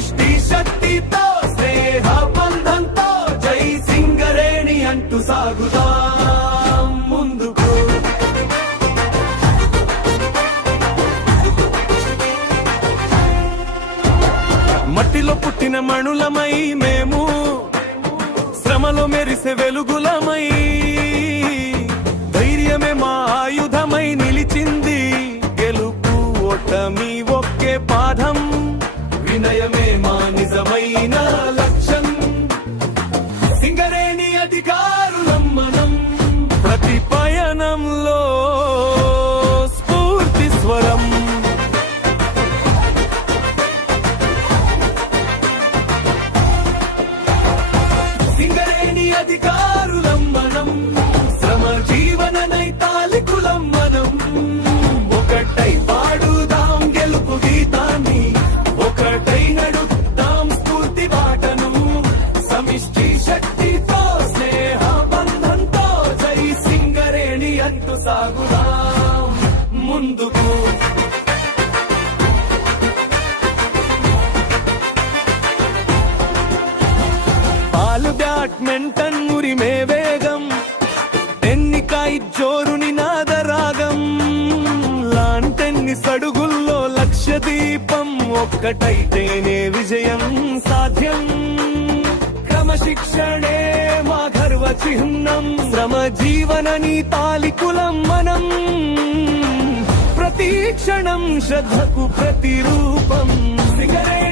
సమిష్టి శక్తితో స్నేహ బంధంతో జై సింగరేణి అంటూ సాగుదాం ముందుకు. మట్టిలో పుట్టిన మణులమై మేము శ్రమలో మెరిసే వెలుగులమై, ధైర్యమే మా ఆయుధమై నిలిచింది. గెలుపు ఓటమి ఒకే పాఠం, వినయమే మా నిజమైన లక్ష్యం. సింగరేణి అధికారులం మనం, ప్రతి పయనంలో స్ఫూర్తి స్వరం. సింగరేణి అధికారులం మనం, శ్రమ జీవన నైతాలికులం మనం. ఒకటై పాడుదాం గెలుపు గీతాన్ని, ఒకటై నడుద్దాం స్ఫూర్తి బాటను. సమిష్టి శక్తితో స్నేహ బంధంతో జై సింగరేణి అంటూ సాగుదాం ముందుకు. పాలు బ్యాడ్మింటన్ ఉరిమే వేగం, టెన్నికాయ జోరు నినాదరాగం. లాన్ టెన్నిస్ అడుగుల్లో లక్ష్య దీపం, ఒక్కటైతేనే విజయం సాధ్యం. క్రమశిక్షణే మా గర్వ చిహ్నం, శ్రమ జీవన నీతాలికులం మనం. ప్రతి క్షణం శ్రద్ధకు ప్రతిరూపం. సింగరేణి